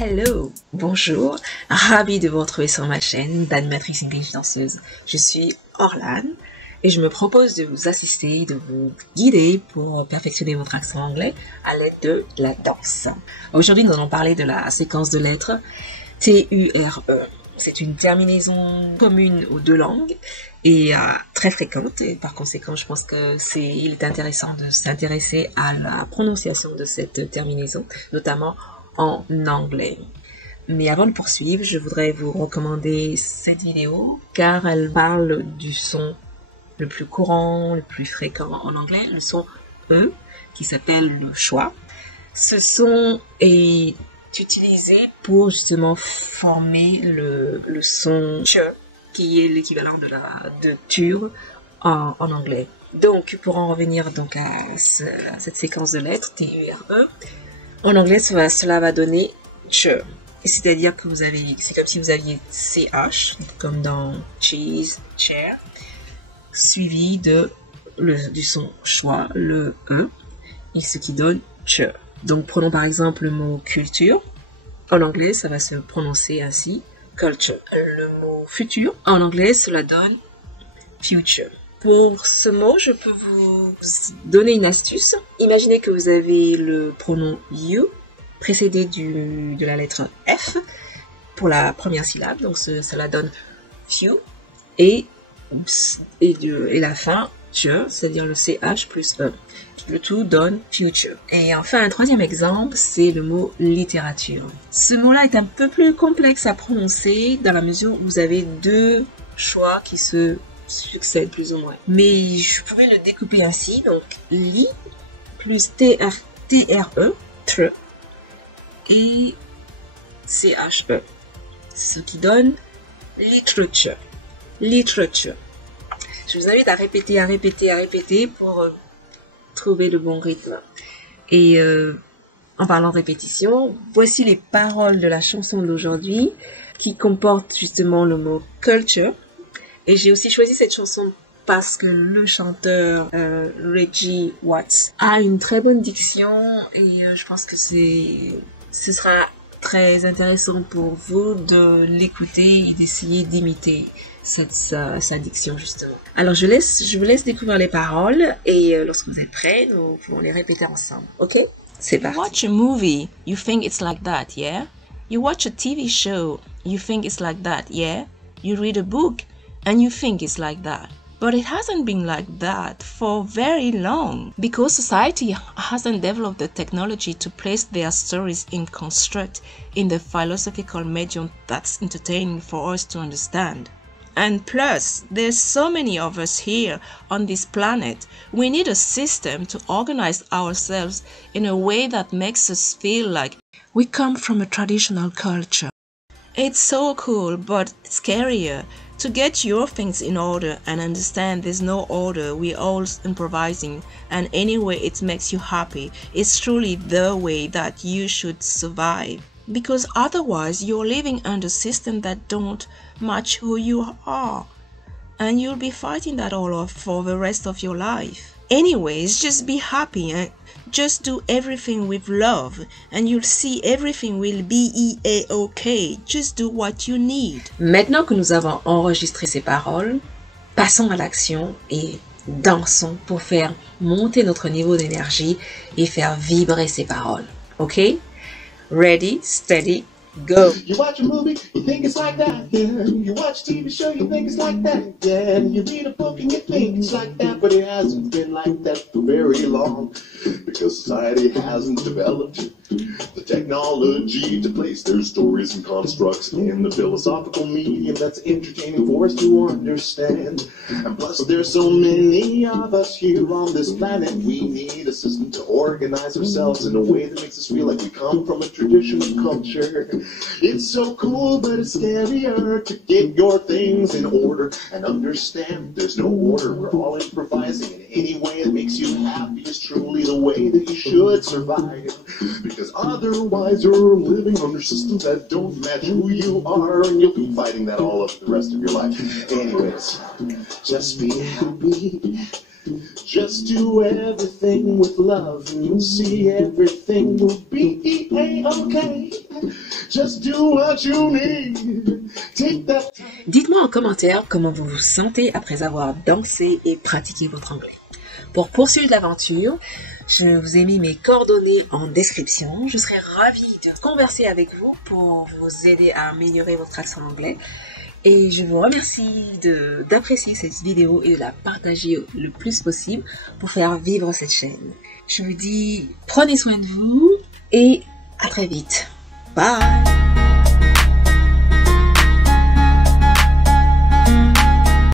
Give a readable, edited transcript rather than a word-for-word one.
Hello, bonjour, ravi de vous retrouver sur ma chaîne d'animatrice English danseuse. Je suis Orlan et je me propose de vous assister, de vous guider pour perfectionner votre accent anglais à l'aide de la danse. Aujourd'hui, nous allons parler de la séquence de lettres T-U-R-E. C'est une terminaison commune aux deux langues et très fréquente. Et par conséquent, je pense que il est intéressant de s'intéresser à la prononciation de cette terminaison, notamment en anglais. Mais avant de poursuivre, je voudrais vous recommander cette vidéo car elle parle du son le plus courant, le plus fréquent en anglais, le son E qui s'appelle le schwa. Ce son est utilisé pour justement former le son ch qui est l'équivalent de tur en anglais. Donc pour en revenir donc à cette séquence de lettres T-U-R-E, en anglais, cela va donner ch. C'est-à-dire que c'est comme si vous aviez ch, comme dans cheese, chair, suivi du son schwa, le e, et ce qui donne ch. Donc, prenons par exemple le mot culture. En anglais, ça va se prononcer ainsi, culture. Le mot futur, en anglais, cela donne future. Pour ce mot, je peux vous donner une astuce. Imaginez que vous avez le pronom you précédé de la lettre F pour la première syllabe. Donc cela donne few et la fin ch, c'est-à-dire le ch plus e. Le tout donne future. Et enfin, un troisième exemple, c'est le mot littérature. Ce mot-là est un peu plus complexe à prononcer dans la mesure où vous avez deux choix qui se succède plus ou moins. Mais je pouvais le découper ainsi, donc li plus T-R-E, tr, et C-H-E, ce qui donne literature. Literature. Je vous invite à répéter pour trouver le bon rythme. Et en parlant de répétition, voici les paroles de la chanson d'aujourd'hui qui comporte justement le mot culture. Et j'ai aussi choisi cette chanson parce que le chanteur Reggie Watts a une très bonne diction et je pense que ce sera très intéressant pour vous de l'écouter et d'essayer d'imiter sa diction justement. Alors je vous laisse découvrir les paroles et lorsque vous êtes prêts, nous pouvons les répéter ensemble. Ok? C'est parti. You watch a movie, you think it's like that, yeah? You watch a TV show, you think it's like that, yeah? You read a book, and you think it's like that. But it hasn't been like that for very long because society hasn't developed the technology to place their stories in construct in the philosophical medium that's entertaining for us to understand. And plus, there's so many of us here on this planet. We need a system to organize ourselves in a way that makes us feel like we come from a traditional culture. It's so cool, but scarier to get your things in order and understand there's no order, we're all improvising, and anyway it makes you happy. It's truly the way that you should survive. Because otherwise you're living under systems that don't match who you are. And you'll be fighting that all off for the rest of your life. Anyways, just be happy and just do everything with love and you'll see everything will be okay. Just do what you need. Maintenant que nous avons enregistré ces paroles, passons à l'action et dansons pour faire monter notre niveau d'énergie et faire vibrer ces paroles. Ok? Ready, steady, go. You watch a movie, you think it's like that, yeah. You watch a TV show, you think it's like that, yeah. You read a book and you think it's like that, but it hasn't been like that for very long. Because society hasn't developed the technology to place their stories and constructs in the philosophical medium that's entertaining for us to understand. And plus there's so many of us here on this planet, we need a system to organize ourselves in a way that makes us feel like we come from a traditional culture. It's so cool, but it's scarier to get your things in order and understand there's no order. We're all improvising, and any way that makes you happy is truly the way that you should survive. Because otherwise you're living under systems that don't match who you are, and you'll be fighting that all up the rest of your life. Anyways, just be happy. Just do everything with love and you'll see everything will be okay. Just do what you need. Take that time. Dites-moi en commentaire comment vous vous sentez après avoir dansé et pratiqué votre anglais. Pour poursuivre l'aventure, je vous ai mis mes coordonnées en description. Je serai ravie de converser avec vous pour vous aider à améliorer votre accent anglais. Et je vous remercie d'apprécier cette vidéo et de la partager le plus possible pour faire vivre cette chaîne. Je vous dis, prenez soin de vous et à très vite. Bye!